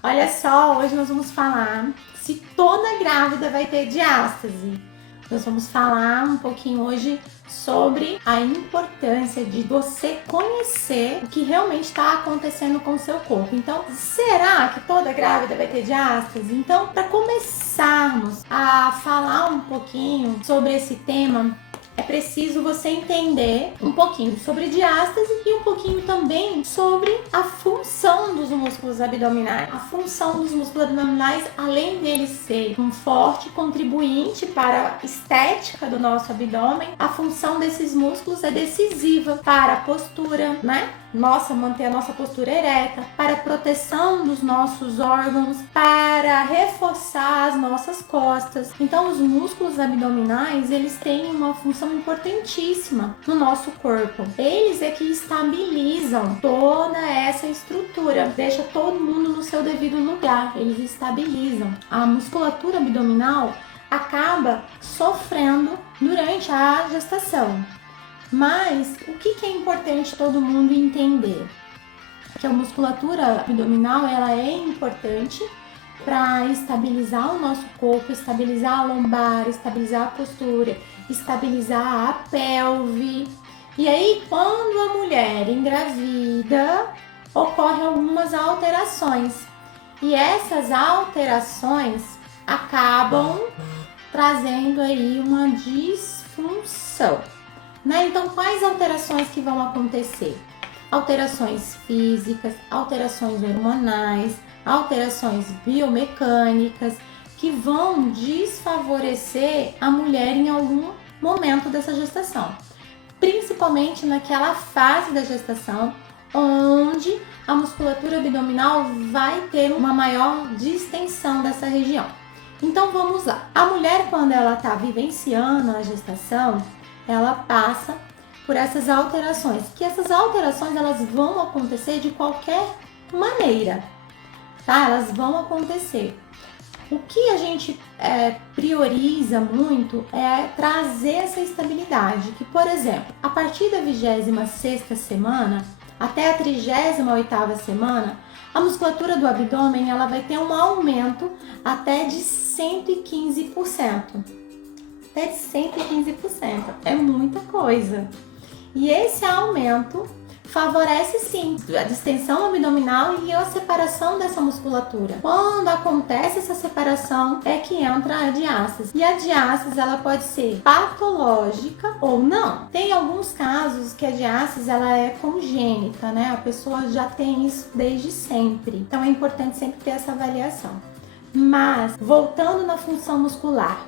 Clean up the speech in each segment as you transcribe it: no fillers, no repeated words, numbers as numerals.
Olha só, hoje nós vamos falar se toda grávida vai ter diástase. Nós vamos falar um pouquinho hoje sobre a importância de você conhecer o que realmente está acontecendo com o seu corpo. Então, será que toda grávida vai ter diástase? Então, para começarmos a falar um pouquinho sobre esse tema, é preciso você entender um pouquinho sobre diástase e um pouquinho também sobre a função dos músculos abdominais. A função dos músculos abdominais, além deles ser um forte contribuinte para a estética do nosso abdômen, a função desses músculos é decisiva para a postura, né? Manter a nossa postura ereta, para a proteção dos nossos órgãos, para reforçar as nossas costas. Então, os músculos abdominais, eles têm uma função importantíssima no nosso corpo. Eles é que estabilizam toda essa estrutura, deixa todo mundo no seu devido lugar, eles estabilizam. A musculatura abdominal acaba sofrendo durante a gestação. Mas o que é importante todo mundo entender? Que a musculatura abdominal ela é importante para estabilizar o nosso corpo, estabilizar a lombar, estabilizar a postura, estabilizar a pelve. E aí, quando a mulher engravida, ocorrem algumas alterações. E essas alterações acabam trazendo aí uma disfunção. Então, quais alterações que vão acontecer? Alterações físicas, alterações hormonais, alterações biomecânicas que vão desfavorecer a mulher em algum momento dessa gestação, principalmente naquela fase da gestação onde a musculatura abdominal vai ter uma maior distensão dessa região. Então vamos lá. A mulher, quando ela está vivenciando a gestação, ela passa por essas alterações, que essas alterações elas vão acontecer de qualquer maneira, tá? Elas vão acontecer. O que a gente prioriza muito é trazer essa estabilidade, que, por exemplo, a partir da 26ª semana até a 38ª semana, a musculatura do abdômen ela vai ter um aumento até de 115%. Até de 115%. É muita coisa. E esse aumento favorece sim a distensão abdominal e a separação dessa musculatura. Quando acontece essa separação é que entra a diástase. E a diástase ela pode ser patológica ou não. Tem alguns casos que a diástase ela é congênita, né? A pessoa já tem isso desde sempre. Então é importante sempre ter essa avaliação. Mas voltando na função muscular,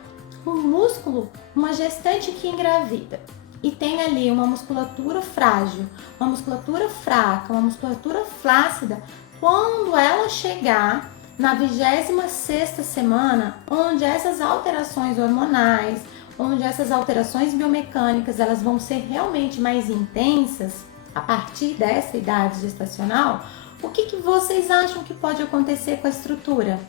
o músculo, uma gestante que engravida e tem ali uma musculatura frágil, uma musculatura fraca, uma musculatura flácida, quando ela chegar na 26ª semana, onde essas alterações hormonais, onde essas alterações biomecânicas, elas vão ser realmente mais intensas, a partir dessa idade gestacional, o que vocês acham que pode acontecer com a estrutura?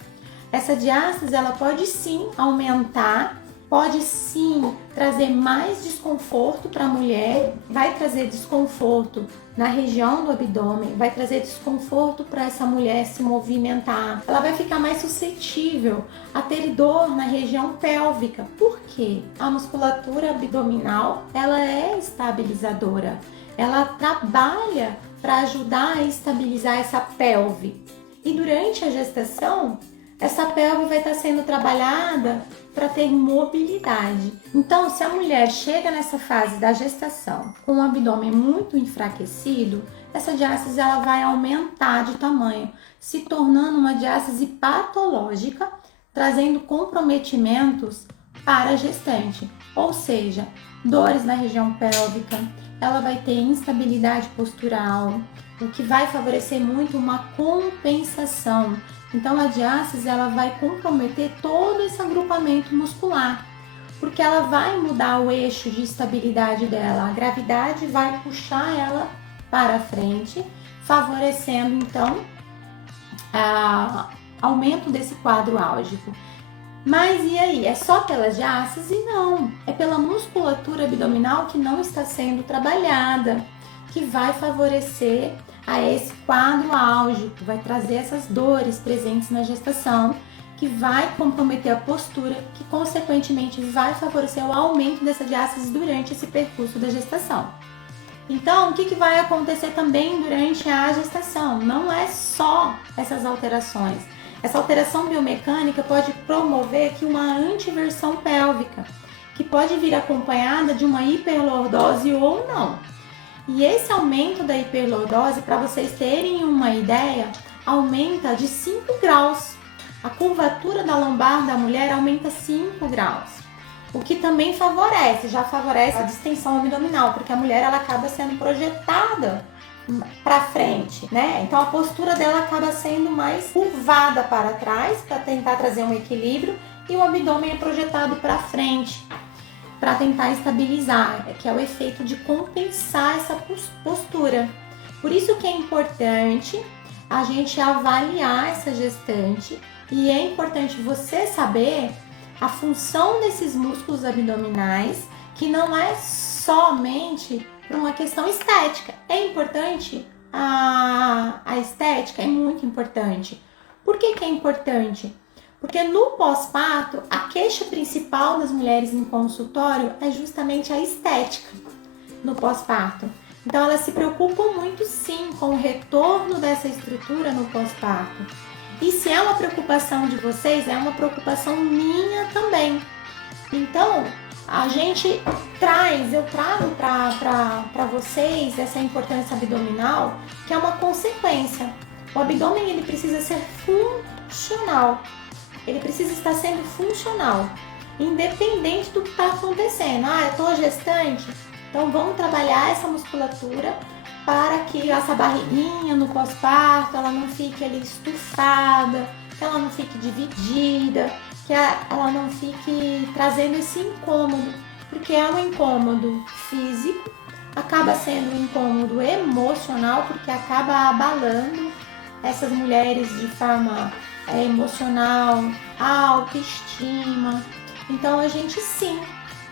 Essa diástase, ela pode sim aumentar, pode sim trazer mais desconforto para a mulher, vai trazer desconforto na região do abdômen, vai trazer desconforto para essa mulher se movimentar. Ela vai ficar mais suscetível a ter dor na região pélvica. Por quê? A musculatura abdominal, ela é estabilizadora. Ela trabalha para ajudar a estabilizar essa pelve. E durante a gestação, essa pelve vai estar sendo trabalhada para ter mobilidade. Então, se a mulher chega nessa fase da gestação com o abdômen muito enfraquecido, essa diástase ela vai aumentar de tamanho, se tornando uma diástase patológica, trazendo comprometimentos para a gestante. Ou seja, dores na região pélvica, ela vai ter instabilidade postural, o que vai favorecer muito uma compensação. Então a diástase ela vai comprometer todo esse agrupamento muscular, porque ela vai mudar o eixo de estabilidade dela. A gravidade vai puxar ela para frente, favorecendo então aumento desse quadro álgico. Mas e aí? É só pela diástase? Não, é pela musculatura abdominal que não está sendo trabalhada, que vai favorecer a esse quadro álgico, vai trazer essas dores presentes na gestação, que vai comprometer a postura, que consequentemente vai favorecer o aumento dessa diástase durante esse percurso da gestação. Então, o que vai acontecer também durante a gestação? Não é só essas alterações. Essa alteração biomecânica pode promover aqui uma antiversão pélvica, que pode vir acompanhada de uma hiperlordose ou não. E esse aumento da hiperlordose, para vocês terem uma ideia, aumenta de 5 graus. A curvatura da lombar da mulher aumenta 5 graus, o que também já favorece a distensão abdominal, porque a mulher ela acaba sendo projetada para frente, né? Então a postura dela acaba sendo mais curvada para trás para tentar trazer um equilíbrio e o abdômen é projetado para frente para tentar estabilizar, que é o efeito de compensar essa postura. Por isso que é importante a gente avaliar essa gestante e é importante você saber a função desses músculos abdominais, que não é somente por uma questão estética. É importante, a estética é muito importante. Por que é importante? Porque no pós-parto, a queixa principal das mulheres em consultório é justamente a estética no pós-parto. Então elas se preocupam muito sim com o retorno dessa estrutura no pós-parto. E se é uma preocupação de vocês, é uma preocupação minha também. Então, eu trago para vocês essa importância abdominal, que é uma consequência. O abdômen ele precisa ser funcional. Ele precisa estar sendo funcional, independente do que está acontecendo. Eu estou gestante, então vamos trabalhar essa musculatura para que essa barriguinha no pós-parto ela não fique ali estufada, que ela não fique dividida, que ela não fique trazendo esse incômodo, porque é um incômodo físico, acaba sendo um incômodo emocional, porque acaba abalando essas mulheres de forma emocional, a autoestima. Então a gente sim,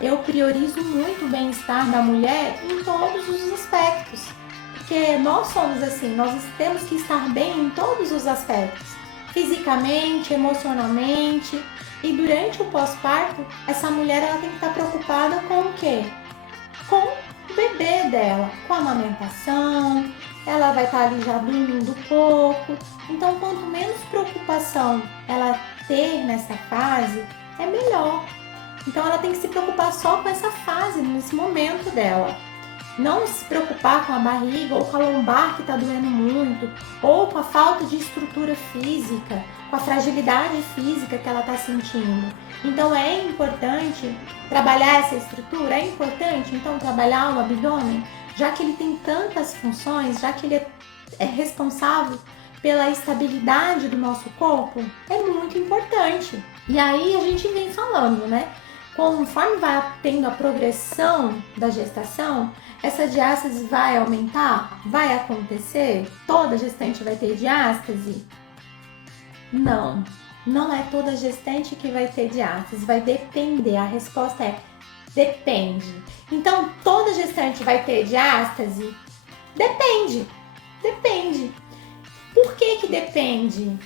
eu priorizo muito o bem-estar da mulher em todos os aspectos. Porque nós somos assim, nós temos que estar bem em todos os aspectos, fisicamente, emocionalmente. E durante o pós-parto, essa mulher ela tem que estar preocupada com o quê? Com o bebê dela, com a amamentação, ela vai estar ali já dormindo pouco. Então, quanto menos preocupação ela ter nessa fase, é melhor. Então, ela tem que se preocupar só com essa fase, nesse momento dela. Não se preocupar com a barriga ou com a lombar que está doendo muito, ou com a falta de estrutura física, com a fragilidade física que ela está sentindo. Então é importante trabalhar essa estrutura, é importante então trabalhar o abdômen, já que ele tem tantas funções, já que ele é responsável pela estabilidade do nosso corpo, é muito importante. E aí a gente vem falando, né? Conforme vai tendo a progressão da gestação, essa diástase vai aumentar? Vai acontecer? Toda gestante vai ter diástase? Não, não é toda gestante que vai ter diástase, vai depender. A resposta é depende. Então, toda gestante vai ter diástase? Depende. Por que depende?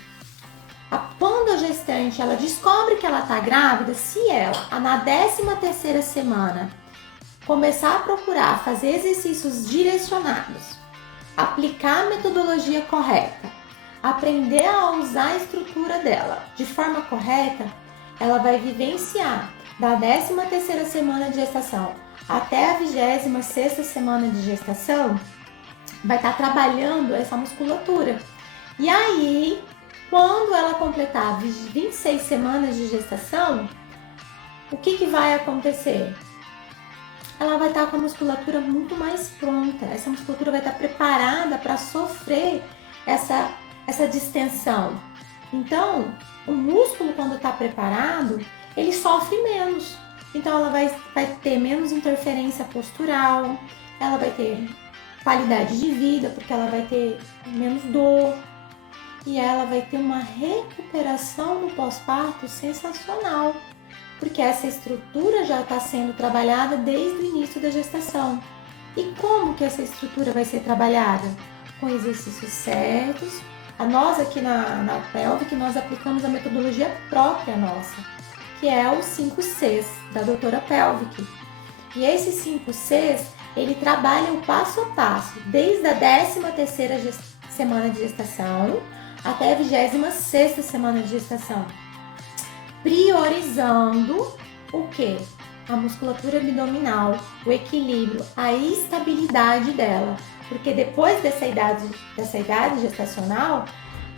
Quando a gestante ela descobre que ela está grávida, se ela, na 13ª semana, começar a procurar fazer exercícios direcionados, aplicar a metodologia correta, aprender a usar a estrutura dela de forma correta, ela vai vivenciar da 13ª semana de gestação até a 26ª semana de gestação, vai estar trabalhando essa musculatura. E aí, quando ela completar 26 semanas de gestação, o que vai acontecer? Ela vai estar com a musculatura muito mais pronta. Essa musculatura vai estar preparada para sofrer essa distensão. Então, o músculo, quando está preparado, ele sofre menos. Então, ela vai ter menos interferência postural, ela vai ter qualidade de vida, porque ela vai ter menos dor. E ela vai ter uma recuperação no pós-parto sensacional, porque essa estrutura já está sendo trabalhada desde o início da gestação. E como que essa estrutura vai ser trabalhada? com exercícios certos. Nós aqui na Pelvic, nós aplicamos a metodologia própria nossa, que é os 5 Cs da doutora Pelvic. E esses 5 Cs, ele trabalha o passo a passo, desde a 13ª semana de gestação até a 26ª semana de gestação, priorizando o quê? A musculatura abdominal, o equilíbrio, a estabilidade dela. Porque depois dessa idade gestacional,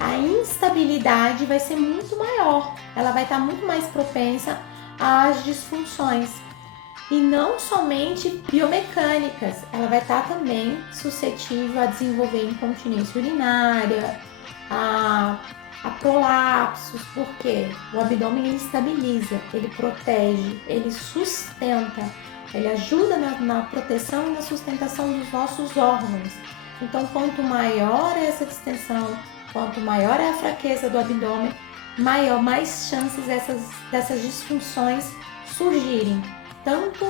a instabilidade vai ser muito maior. Ela vai estar muito mais propensa às disfunções. E não somente biomecânicas, ela vai estar também suscetível a desenvolver incontinência urinária, a prolapsos, porque o abdômen ele estabiliza, ele protege, ele sustenta, ele ajuda na proteção e na sustentação dos nossos órgãos. Então, quanto maior é essa distensão, quanto maior é a fraqueza do abdômen, mais chances dessas disfunções surgirem, tanto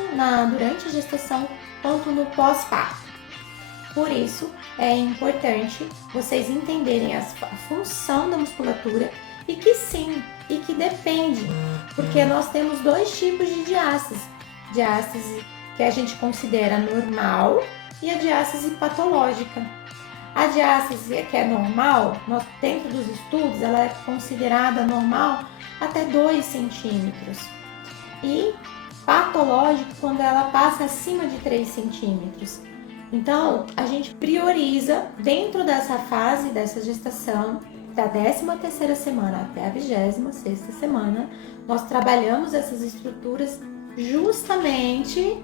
durante a gestação quanto no pós-parto. Por isso, é importante vocês entenderem a função da musculatura e que sim, e que depende, porque nós temos 2 tipos de diástase. Diástase que a gente considera normal e a diástase patológica. A diástase que é normal, dentro dos estudos, ela é considerada normal até 2 centímetros. E patológico quando ela passa acima de 3 centímetros. Então, a gente prioriza dentro dessa fase, dessa gestação, da 13ª semana até a 26ª semana, nós trabalhamos essas estruturas justamente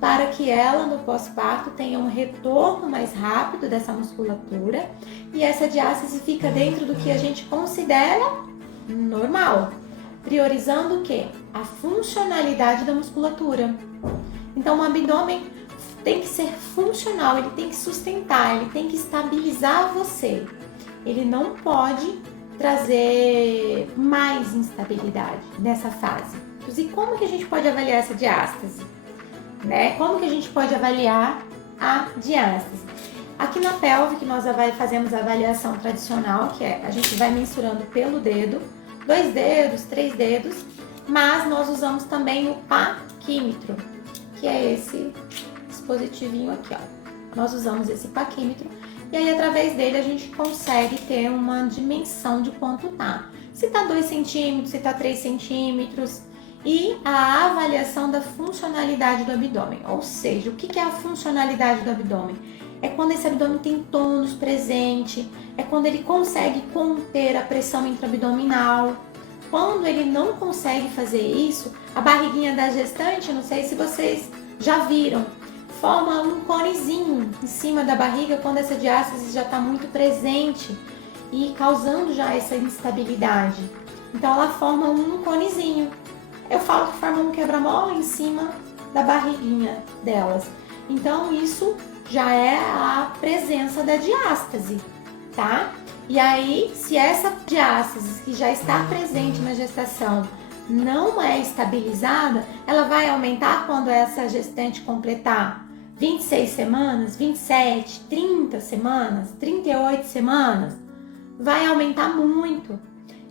para que ela no pós-parto tenha um retorno mais rápido dessa musculatura e essa diástase fica dentro do que a gente considera normal, priorizando o quê? A funcionalidade da musculatura. Então, o abdômen tem que ser funcional, ele tem que sustentar, ele tem que estabilizar você. Ele não pode trazer mais instabilidade nessa fase. E como que a gente pode avaliar essa diástase? Como que a gente pode avaliar a diástase? Aqui na Pelvic nós fazemos a avaliação tradicional, que é a gente vai mensurando pelo dedo, 2 dedos, 3 dedos, mas nós usamos também o paquímetro, que é esse dispositivinho aqui, ó. Nós usamos esse paquímetro e aí através dele a gente consegue ter uma dimensão de quanto tá. Se tá 2 centímetros, se tá 3 centímetros e a avaliação da funcionalidade do abdômen. Ou seja, o que é a funcionalidade do abdômen? É quando esse abdômen tem tônus presente, é quando ele consegue conter a pressão intraabdominal. Quando ele não consegue fazer isso, a barriguinha da gestante, não sei se vocês já viram, forma um conezinho em cima da barriga quando essa diástase já está muito presente e causando já essa instabilidade. Então ela forma um conezinho. Eu falo que forma um quebra-mola em cima da barriguinha delas. Então isso já é a presença da diástase, tá? E aí, se essa diástase que já está presente na gestação não é estabilizada, ela vai aumentar quando essa gestante completar 26 semanas, 27, 30 semanas, 38 semanas, vai aumentar muito.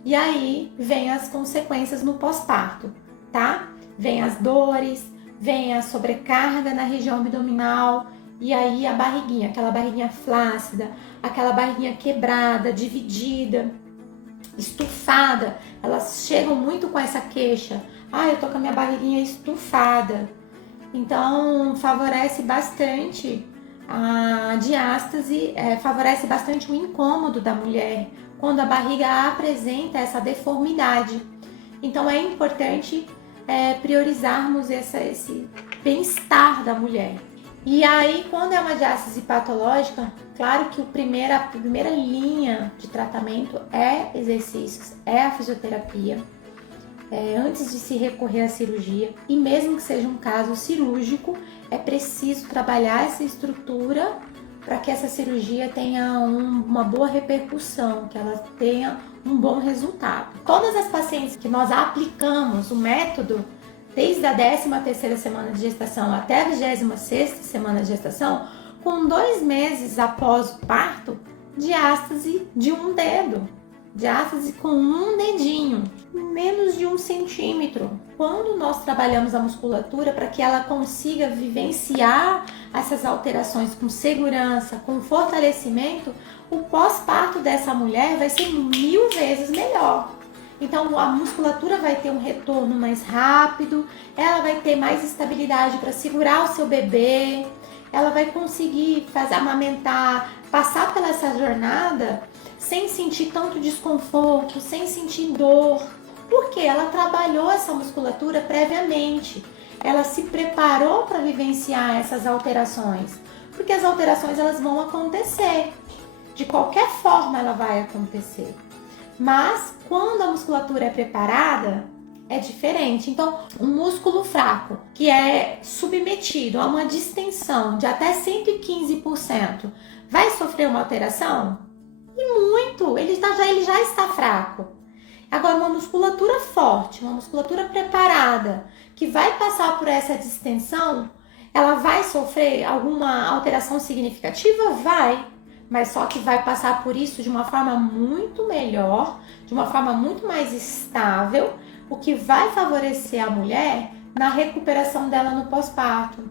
E aí vem as consequências no pós-parto, tá? Vem as dores, vem a sobrecarga na região abdominal e aí a barriguinha, aquela barriguinha flácida, aquela barriguinha quebrada, dividida, estufada. Elas chegam muito com essa queixa. Eu tô com a minha barriguinha estufada. Então, favorece bastante a diástase, favorece bastante o incômodo da mulher quando a barriga apresenta essa deformidade. Então, é importante priorizarmos esse bem-estar da mulher. E aí, quando é uma diástase patológica, claro que a primeira linha de tratamento é exercícios, é a fisioterapia, antes de se recorrer à cirurgia. E mesmo que seja um caso cirúrgico, é preciso trabalhar essa estrutura para que essa cirurgia tenha uma boa repercussão, que ela tenha um bom resultado. Todas as pacientes que nós aplicamos o método, desde a 13ª semana de gestação até a 26ª semana de gestação, com 2 meses após o parto, diástase de um dedo, diástase com um dedinho, menos de 1 centímetro. Quando nós trabalhamos a musculatura para que ela consiga vivenciar essas alterações com segurança, com fortalecimento, o pós-parto dessa mulher vai ser 1000 vezes melhor. Então a musculatura vai ter um retorno mais rápido, ela vai ter mais estabilidade para segurar o seu bebê, ela vai conseguir amamentar, passar pela essa jornada sem sentir tanto desconforto, sem sentir dor, porque ela trabalhou essa musculatura previamente, ela se preparou para vivenciar essas alterações, porque as alterações elas vão acontecer, de qualquer forma ela vai acontecer. Mas quando a musculatura é preparada, é diferente. Então, um músculo fraco que é submetido a uma distensão de até 115%, vai sofrer uma alteração? E muito! Ele já está fraco. Agora, uma musculatura forte, uma musculatura preparada, que vai passar por essa distensão, ela vai sofrer alguma alteração significativa? Vai! Mas só que vai passar por isso de uma forma muito melhor, de uma forma muito mais estável, o que vai favorecer a mulher na recuperação dela no pós-parto.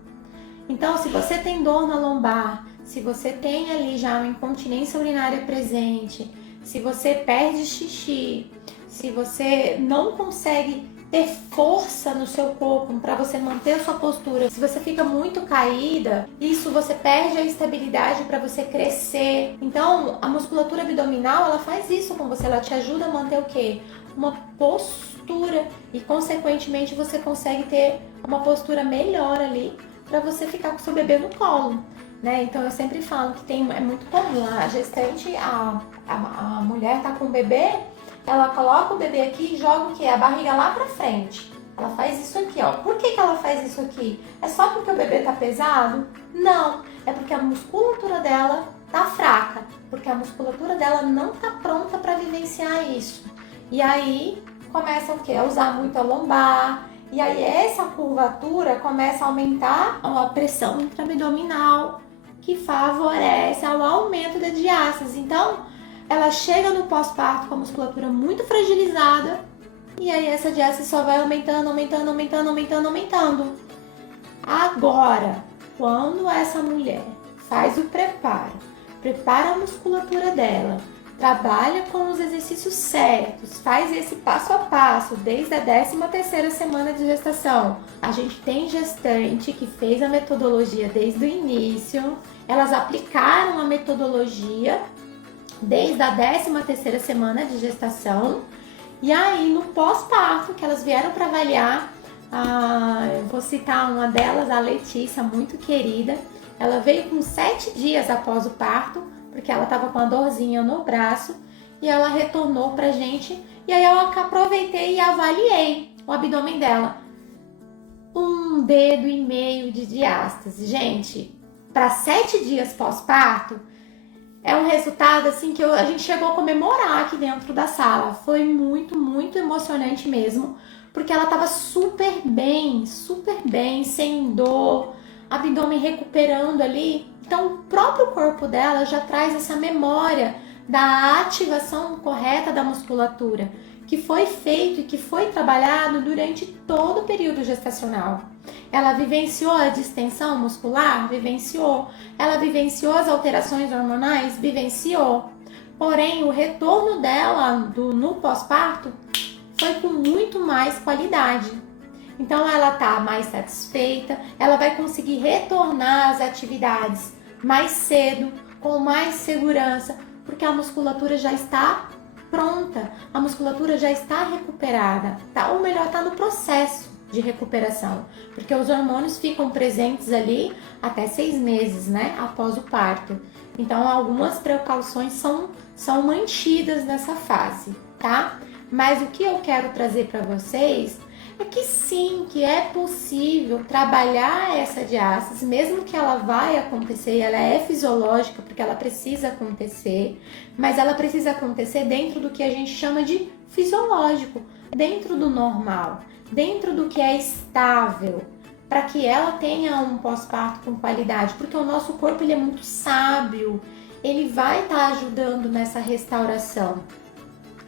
Então, se você tem dor na lombar, se você tem ali já uma incontinência urinária presente, se você perde xixi, se você não consegue ter força no seu corpo para você manter a sua postura, se você fica muito caída, isso você perde a estabilidade para você crescer. Então, a musculatura abdominal, ela faz isso com você, ela te ajuda a manter o quê? Uma postura e, consequentemente, você consegue ter uma postura melhor ali para você ficar com o seu bebê no colo, né? Então, eu sempre falo que é muito comum a gestante, a mulher tá com o bebê, ela coloca o bebê aqui e joga o quê? A barriga lá pra frente. Ela faz isso aqui, ó. Por que ela faz isso aqui? É só porque o bebê tá pesado? Não, é porque a musculatura dela tá fraca, porque a musculatura dela não tá pronta para vivenciar isso. E aí começa o quê? A usar muito a lombar. E aí essa curvatura começa a aumentar a pressão intraabdominal, que favorece ao aumento da diástase. Então, ela chega no pós-parto com a musculatura muito fragilizada e aí essa diástase só vai aumentando. Agora, quando essa mulher faz o prepara a musculatura dela, trabalha com os exercícios certos, faz esse passo a passo desde a 13ª semana de gestação. A gente tem gestante que fez a metodologia desde o início, elas aplicaram a metodologia desde a 13ª semana de gestação, e aí no pós-parto que elas vieram para avaliar, eu vou citar uma delas, a Letícia, muito querida, ela veio com 7 dias após o parto, porque ela estava com uma dorzinha no braço, e ela retornou pra gente, e aí eu aproveitei e avaliei o abdômen dela. 1,5 dedo de diástase, gente, para 7 dias pós-parto, é um resultado assim que a gente chegou a comemorar aqui dentro da sala. Foi muito, muito emocionante mesmo, porque ela estava super bem, sem dor, abdômen recuperando ali. Então o próprio corpo dela já traz essa memória da ativação correta da musculatura, que foi feito e que foi trabalhado durante todo o período gestacional. Ela vivenciou a distensão muscular? Vivenciou. Ela vivenciou as alterações hormonais? Vivenciou. Porém, o retorno dela no pós-parto foi com muito mais qualidade. Então, ela está mais satisfeita, ela vai conseguir retornar às atividades mais cedo, com mais segurança, porque a musculatura já está pronta, a musculatura já está recuperada, tá? Ou melhor, está no processo de recuperação, porque os hormônios ficam presentes ali até 6 meses, né, após o parto. Então, algumas precauções são mantidas nessa fase, tá? Mas o que eu quero trazer para vocês é que sim, que é possível trabalhar essa diástase, mesmo que ela vai acontecer, ela é fisiológica, porque ela precisa acontecer, mas ela precisa acontecer dentro do que a gente chama de fisiológico, dentro do normal, dentro do que é estável, para que ela tenha um pós-parto com qualidade, porque o nosso corpo ele é muito sábio, ele vai estar ajudando nessa restauração.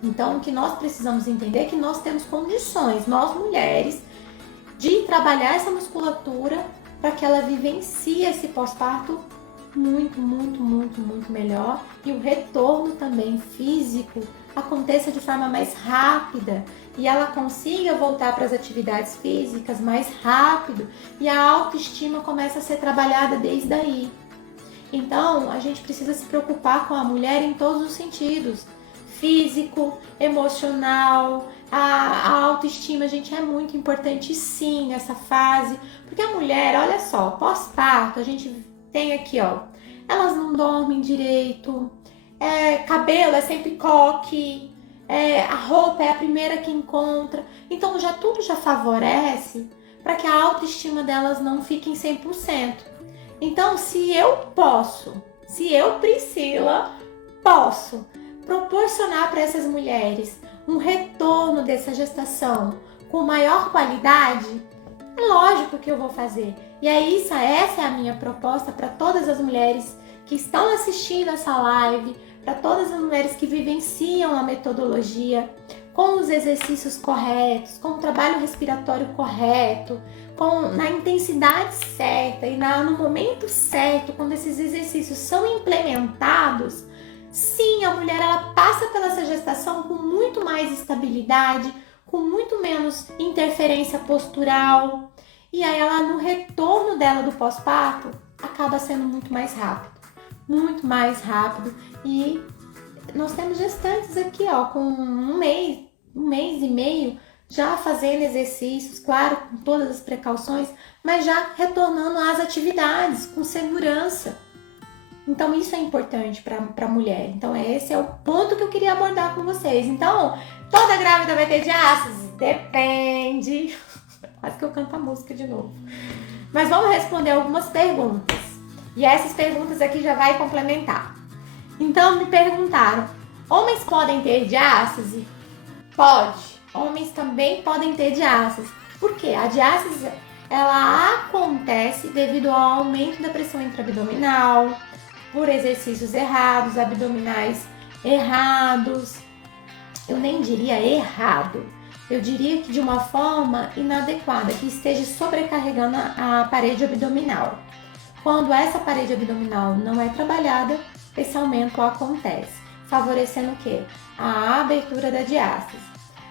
Então, o que nós precisamos entender é que nós temos condições, nós mulheres, de trabalhar essa musculatura para que ela vivencie esse pós-parto muito, muito, muito, muito melhor, e o retorno também físico aconteça de forma mais rápida e ela consiga voltar para as atividades físicas mais rápido e a autoestima começa a ser trabalhada desde aí. Então, a gente precisa se preocupar com a mulher em todos os sentidos, físico, emocional, a autoestima, gente, é muito importante sim nessa fase, porque a mulher, olha só, pós-parto, a gente tem aqui, ó, elas não dormem direito, cabelo é sempre coque, a roupa é a primeira que encontra, então tudo já favorece para que a autoestima delas não fique em 100%. Então, se eu, Priscila, posso proporcionar para essas mulheres um retorno dessa gestação com maior qualidade, é lógico que eu vou fazer. E essa é a minha proposta para todas as mulheres que estão assistindo essa live, para todas as mulheres que vivenciam a metodologia com os exercícios corretos, com o trabalho respiratório correto, na intensidade certa e no momento certo, quando esses exercícios são implementados. Sim, a mulher ela passa pela essa gestação com muito mais estabilidade, com muito menos interferência postural, e aí ela no retorno dela do pós-parto acaba sendo muito mais rápido, e nós temos gestantes aqui, ó, com um mês e meio já fazendo exercícios, claro, com todas as precauções, mas já retornando às atividades com segurança. Então isso é importante para a mulher. Então esse é o ponto que eu queria abordar com vocês. Então, toda grávida vai ter diástase? Depende. Quase que eu canto a música de novo. Mas vamos responder algumas perguntas. E essas perguntas aqui já vai complementar. Então me perguntaram, homens podem ter diástase? Pode. Homens também podem ter diástase. Por quê? A diástase ela acontece devido ao aumento da pressão intraabdominal, por exercícios errados, abdominais errados. Eu nem diria errado, eu diria que de uma forma inadequada, que esteja sobrecarregando a parede abdominal. Quando essa parede abdominal não é trabalhada, esse aumento acontece, favorecendo o quê? A abertura da diástase.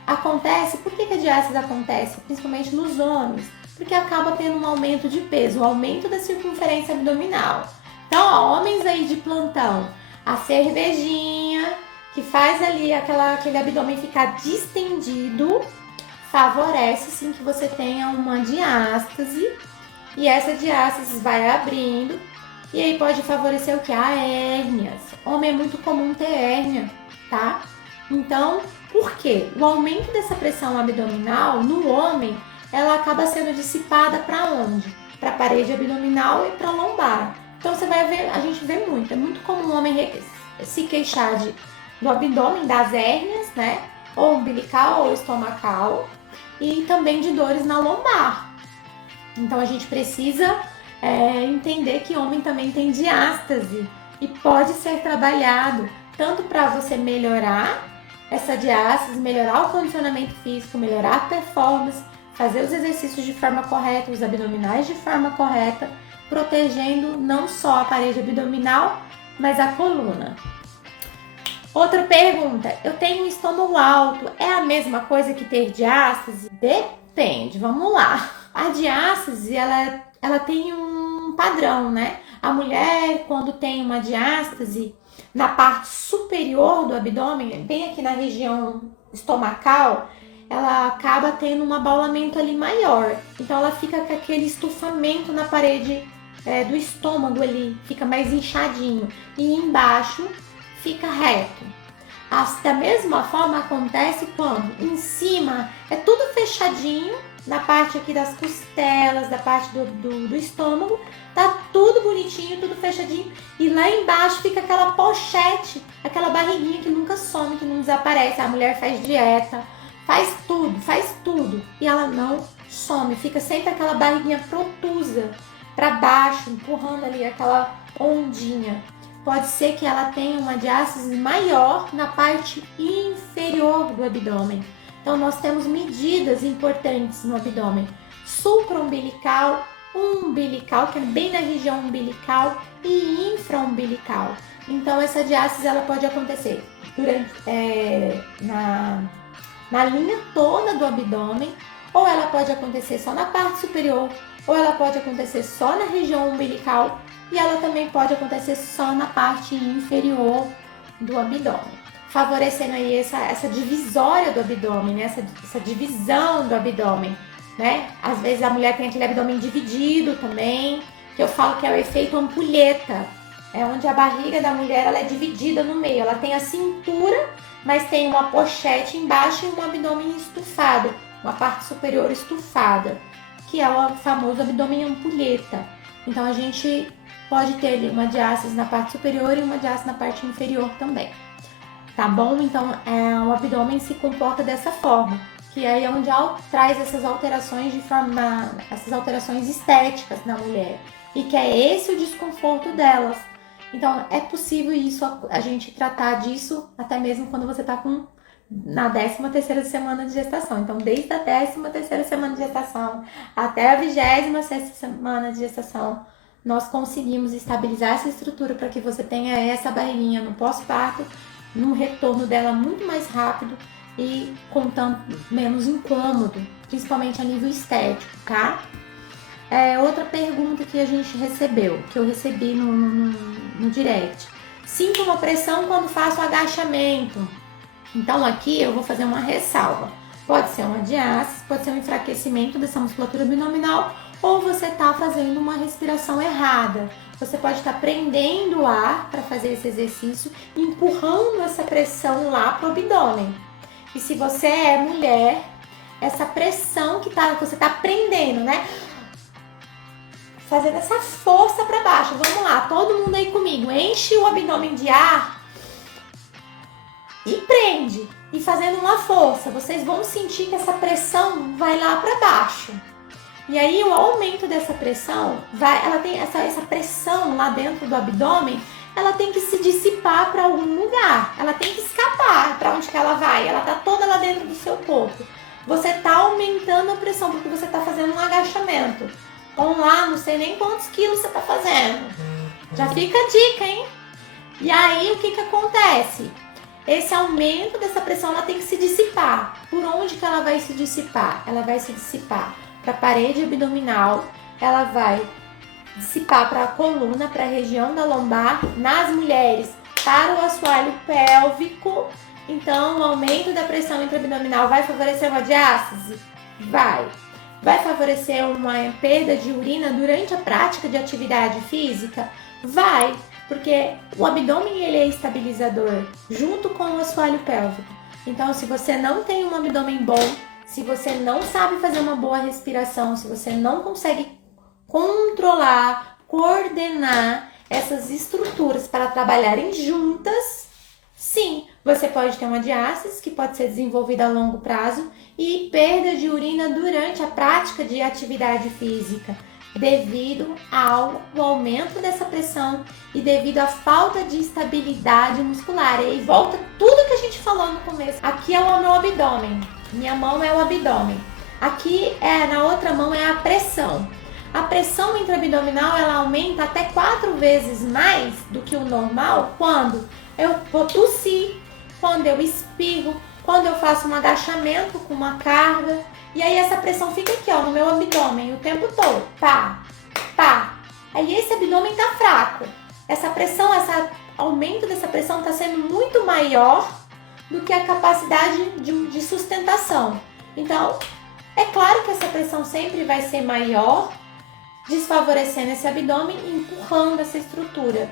Acontece, por que a diástase acontece? Principalmente nos homens, porque acaba tendo um aumento de peso, um aumento da circunferência abdominal. Então, ó, homens aí de plantão, a cervejinha, que faz ali aquele abdômen ficar distendido, favorece sim que você tenha uma diástase, e essa diástase vai abrindo, e aí pode favorecer o que? A hérnias. Homem é muito comum ter hérnia, tá? Então, por quê? O aumento dessa pressão abdominal no homem, ela acaba sendo dissipada para onde? Para a parede abdominal e para a lombar. Então você vai ver, a gente vê muito, é muito comum o homem se queixar do abdômen, das hérnias, né? Ou umbilical ou estomacal, e também de dores na lombar. Então a gente precisa entender que homem também tem diástase e pode ser trabalhado tanto para você melhorar essa diástase, melhorar o condicionamento físico, melhorar a performance, fazer os exercícios de forma correta, os abdominais de forma correta, protegendo não só a parede abdominal, mas a coluna. Outra pergunta, eu tenho um estômago alto, é a mesma coisa que ter diástase? Depende, vamos lá. A diástase, ela tem um padrão, né? A mulher, quando tem uma diástase na parte superior do abdômen, bem aqui na região estomacal, ela acaba tendo um abaulamento ali maior. Então ela fica com aquele estufamento na parede do estômago ali, fica mais inchadinho. E embaixo fica reto. Da mesma forma acontece quando em cima é tudo fechadinho, na parte aqui das costelas, da parte do estômago, tá tudo bonitinho, tudo fechadinho, e lá embaixo fica aquela pochete, aquela barriguinha que nunca some, que não desaparece. A mulher faz dieta, faz tudo, e ela não some, fica sempre aquela barriguinha protusa para baixo, empurrando ali aquela ondinha. Pode ser que ela tenha uma diástase maior na parte inferior do abdômen. Então, nós temos medidas importantes no abdômen: supraumbilical, umbilical, que é bem na região umbilical, e infraumbilical. Então, essa diástase ela pode acontecer na linha toda do abdômen, ou ela pode acontecer só na parte superior, ou ela pode acontecer só na região umbilical, e ela também pode acontecer só na parte inferior do abdômen, favorecendo aí essa divisória do abdômen, né? essa divisão do abdômen, né? Às vezes a mulher tem aquele abdômen dividido também, que eu falo que é o efeito ampulheta, é onde a barriga da mulher ela é dividida no meio, ela tem a cintura, mas tem uma pochete embaixo e um abdômen estufado, uma parte superior estufada, que é o famoso abdômen ampulheta. Então a gente pode ter uma diástase na parte superior e uma diástase na parte inferior também, tá bom? Então o abdômen se comporta dessa forma, que aí é onde traz essas alterações essas alterações estéticas na mulher, e que é esse o desconforto delas. Então é possível a gente tratar disso até mesmo quando você está na 13ª semana de gestação. Então, desde a 13ª semana de gestação até a 26ª semana de gestação, nós conseguimos estabilizar essa estrutura para que você tenha essa barriguinha no pós-parto, num retorno dela muito mais rápido e com tanto menos incômodo, principalmente a nível estético, tá? Outra pergunta que a gente recebeu, que eu recebi no direct: sinto uma pressão quando faço agachamento. Então aqui eu vou fazer uma ressalva. Pode ser uma diástase, pode ser um enfraquecimento dessa musculatura abdominal, ou você está fazendo uma respiração errada. Você pode estar prendendo o ar para fazer esse exercício, empurrando essa pressão lá para o abdômen. E se você é mulher, essa pressão que você está prendendo, né? Fazendo essa força para baixo. Vamos lá, todo mundo aí comigo. Enche o abdômen de ar e prende. E fazendo uma força, vocês vão sentir que essa pressão vai lá para baixo. E aí o aumento dessa pressão, ela tem essa pressão lá dentro do abdômen, ela tem que se dissipar para algum lugar. Ela tem que escapar. Para onde que ela vai? Ela tá toda lá dentro do seu corpo. Você tá aumentando a pressão porque você tá fazendo um agachamento. Vamos lá, não sei nem quantos quilos você tá fazendo. Já fica a dica, hein? E aí, o que acontece? Esse aumento dessa pressão, ela tem que se dissipar. Por onde que ela vai se dissipar? Ela vai se dissipar para a parede abdominal, ela vai dissipar para a coluna, para a região da lombar, nas mulheres, para o assoalho pélvico. Então, o aumento da pressão intraabdominal vai favorecer uma diástase? Vai. Vai favorecer uma perda de urina durante a prática de atividade física? Vai, porque o abdômen ele é estabilizador junto com o assoalho pélvico. Então, se você não tem um abdômen bom, se você não sabe fazer uma boa respiração, se você não consegue controlar, coordenar essas estruturas para trabalharem juntas, sim, você pode ter uma diástase que pode ser desenvolvida a longo prazo e perda de urina durante a prática de atividade física, devido ao aumento dessa pressão e devido à falta de estabilidade muscular. E aí volta tudo que a gente falou no começo. Aqui é o meu abdômen, minha mão é o abdômen. Aqui na outra mão é a pressão. A pressão intraabdominal ela aumenta até 4 vezes mais do que o normal quando eu vou tossir, quando eu espirro, quando eu faço um agachamento com uma carga. E aí essa pressão fica aqui, ó, no meu abdômen o tempo todo. Pá, pá. Aí esse abdômen tá fraco. Essa pressão, esse aumento dessa pressão tá sendo muito maior do que a capacidade de sustentação. Então, é claro que essa pressão sempre vai ser maior, desfavorecendo esse abdômen e empurrando essa estrutura.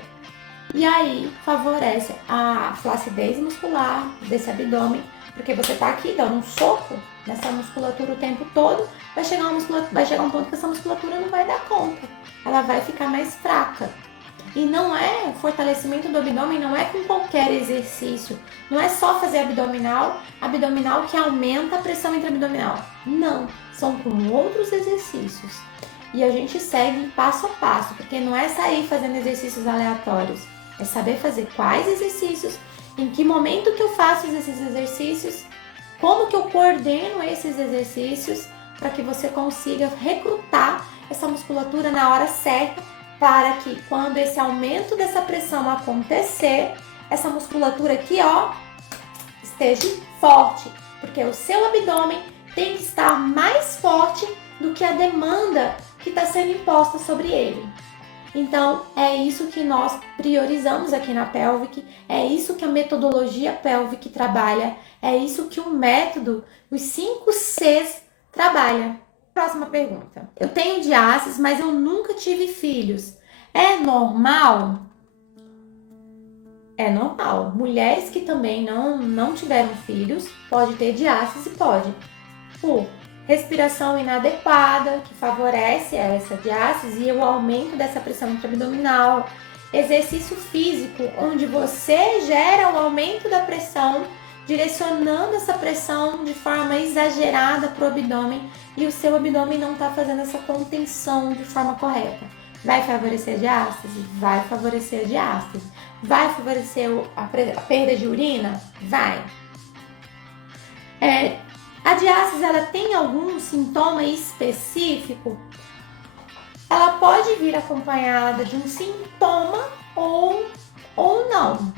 E aí favorece a flacidez muscular desse abdômen, porque você tá aqui dando um soco nessa musculatura o tempo todo, vai chegar um ponto que essa musculatura não vai dar conta, ela vai ficar mais fraca. E não é fortalecimento do abdômen, não é com qualquer exercício. Não é só fazer abdominal que aumenta a pressão intraabdominal. Não, são com outros exercícios. E a gente segue passo a passo, porque não é sair fazendo exercícios aleatórios. É saber fazer quais exercícios, em que momento que eu faço esses exercícios, como que eu coordeno esses exercícios para que você consiga recrutar essa musculatura na hora certa, para que quando esse aumento dessa pressão acontecer, essa musculatura aqui, ó, esteja forte, porque o seu abdômen tem que estar mais forte do que a demanda que está sendo imposta sobre ele. Então, é isso que nós priorizamos aqui na Pelvic, é isso que a metodologia Pelvic trabalha, é isso que o método, os 5 Cs, trabalha. Próxima pergunta. Eu tenho diástase, mas eu nunca tive filhos. É normal? É normal. Mulheres que também não tiveram filhos, pode ter diástase, pode. Por respiração inadequada, que favorece essa diástase e o aumento dessa pressão intraabdominal. Exercício físico, onde você gera o aumento da pressão, direcionando essa pressão de forma exagerada para o abdômen e o seu abdômen não está fazendo essa contenção de forma correta. Vai favorecer a diástase? Vai favorecer a diástase. Vai favorecer a perda de urina? Vai. A diástase, ela tem algum sintoma específico? Ela pode vir acompanhada de um sintoma ou não.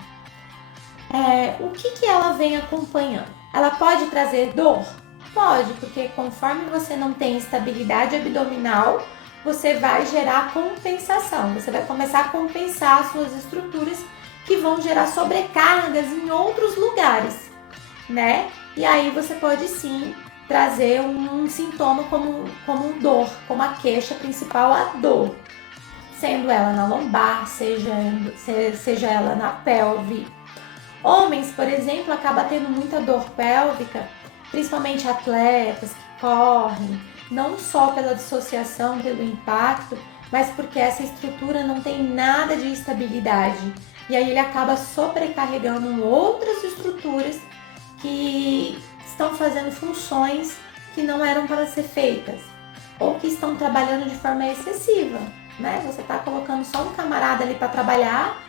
O que ela vem acompanhando? Ela pode trazer dor? Pode, porque conforme você não tem estabilidade abdominal, você vai gerar compensação. Você vai começar a compensar as suas estruturas que vão gerar sobrecargas em outros lugares, né? E aí você pode sim trazer um sintoma como dor, como a queixa principal, a dor. Sendo ela na lombar, seja ela na pelve. Homens, por exemplo, acabam tendo muita dor pélvica, principalmente atletas que correm, não só pela dissociação, pelo impacto, mas porque essa estrutura não tem nada de estabilidade. E aí ele acaba sobrecarregando outras estruturas que estão fazendo funções que não eram para ser feitas, ou que estão trabalhando de forma excessiva, né? Você está colocando só um camarada ali para trabalhar,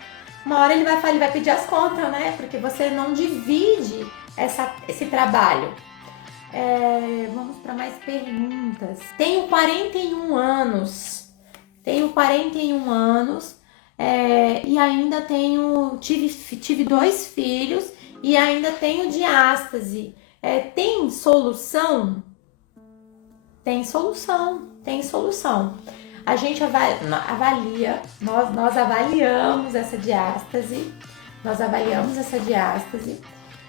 uma hora ele vai pedir as contas, né? Porque você não divide esse trabalho. Vamos para mais perguntas. Tenho 41 anos e ainda tive 2 filhos e ainda tenho diástase. Tem solução? Tem solução. A gente avalia, nós avaliamos essa diástase,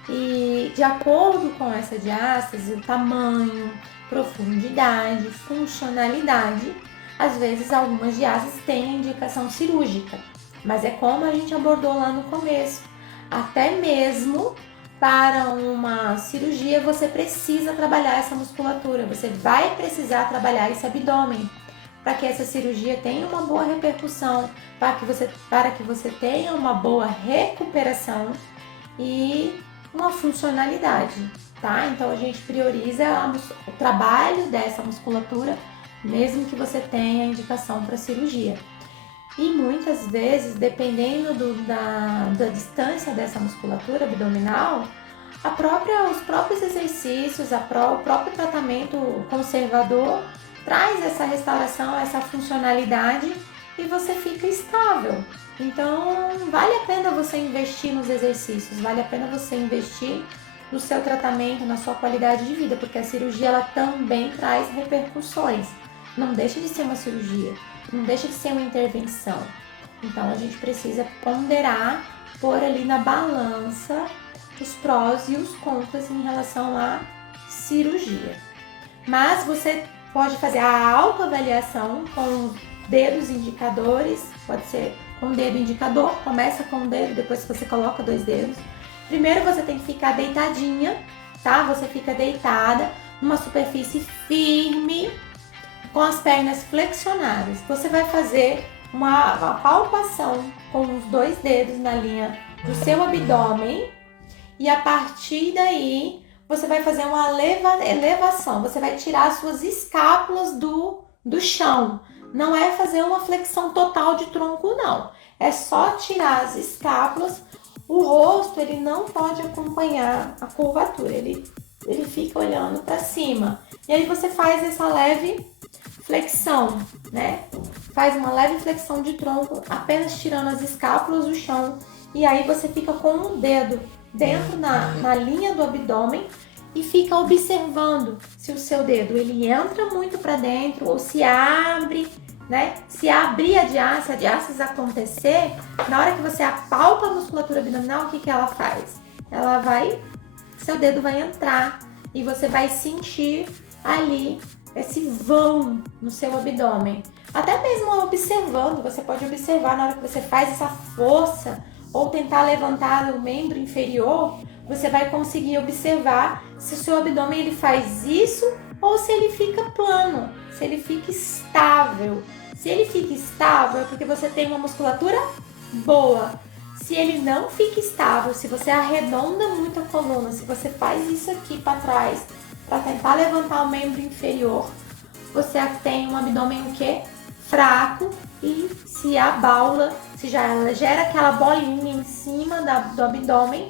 e de acordo com essa diástase, o tamanho, profundidade, funcionalidade, às vezes algumas diástases têm indicação cirúrgica, mas é como a gente abordou lá no começo, até mesmo para uma cirurgia você precisa trabalhar essa musculatura, você vai precisar trabalhar esse abdômen para que essa cirurgia tenha uma boa repercussão, para que você tenha uma boa recuperação e uma funcionalidade, tá? Então a gente prioriza o trabalho dessa musculatura, mesmo que você tenha indicação para cirurgia. E muitas vezes, dependendo da distância dessa musculatura abdominal, os próprios exercícios, o próprio tratamento conservador traz essa restauração, essa funcionalidade e você fica estável. Então, vale a pena você investir nos exercícios, vale a pena você investir no seu tratamento, na sua qualidade de vida, porque a cirurgia ela também traz repercussões. Não deixa de ser uma cirurgia, não deixa de ser uma intervenção. Então, a gente precisa ponderar, pôr ali na balança os prós e os contras em relação à cirurgia. Mas você pode fazer a autoavaliação com dedos indicadores, pode ser com o dedo indicador, começa com o dedo, depois você coloca 2 dedos. Primeiro você tem que ficar deitadinha, tá? Você fica deitada numa superfície firme, com as pernas flexionadas. Você vai fazer uma palpação com os 2 dedos na linha do seu abdômen e a partir daí você vai fazer uma elevação, você vai tirar as suas escápulas do chão. Não é fazer uma flexão total de tronco, não. É só tirar as escápulas. O rosto, ele não pode acompanhar a curvatura, ele fica olhando para cima. E aí você faz essa leve flexão, né? Faz uma leve flexão de tronco, apenas tirando as escápulas do chão. E aí você fica com um dedo dentro na linha do abdômen e fica observando se o seu dedo ele entra muito para dentro ou se abre, né? Se abrir a diástase acontecer, na hora que você apalpa a musculatura abdominal, o que ela faz? Seu dedo vai entrar e você vai sentir ali esse vão no seu abdômen. Até mesmo observando, você pode observar na hora que você faz essa força ou tentar levantar o membro inferior, você vai conseguir observar se o seu abdômen ele faz isso ou se ele fica plano, se ele fica estável. Se ele fica estável é porque você tem uma musculatura boa. Se ele não fica estável, se você arredonda muito a coluna, se você faz isso aqui para trás para tentar levantar o membro inferior, você tem um abdômen o quê? Fraco e se a baula, se já ela gera aquela bolinha em cima do abdômen,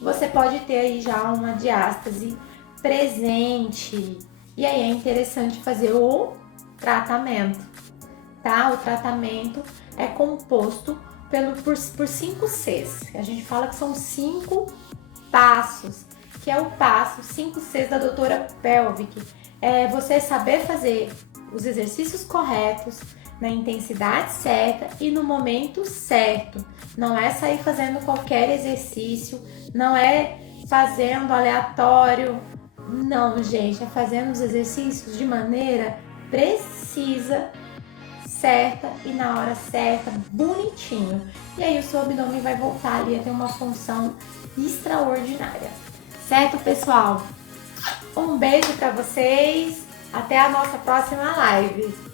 você pode ter aí já uma diástase presente. E aí é interessante fazer o tratamento, tá? O tratamento é composto por 5 Cs. A gente fala que são 5 passos, que é o passo 5 Cs da doutora Pelvic. É você saber fazer os exercícios corretos, na intensidade certa e no momento certo. Não é sair fazendo qualquer exercício, não é fazendo aleatório. Não, gente, é fazendo os exercícios de maneira precisa, certa e na hora certa, bonitinho. E aí o seu abdômen vai voltar ali a ter uma função extraordinária. Certo, pessoal? Um beijo para vocês. Até a nossa próxima live.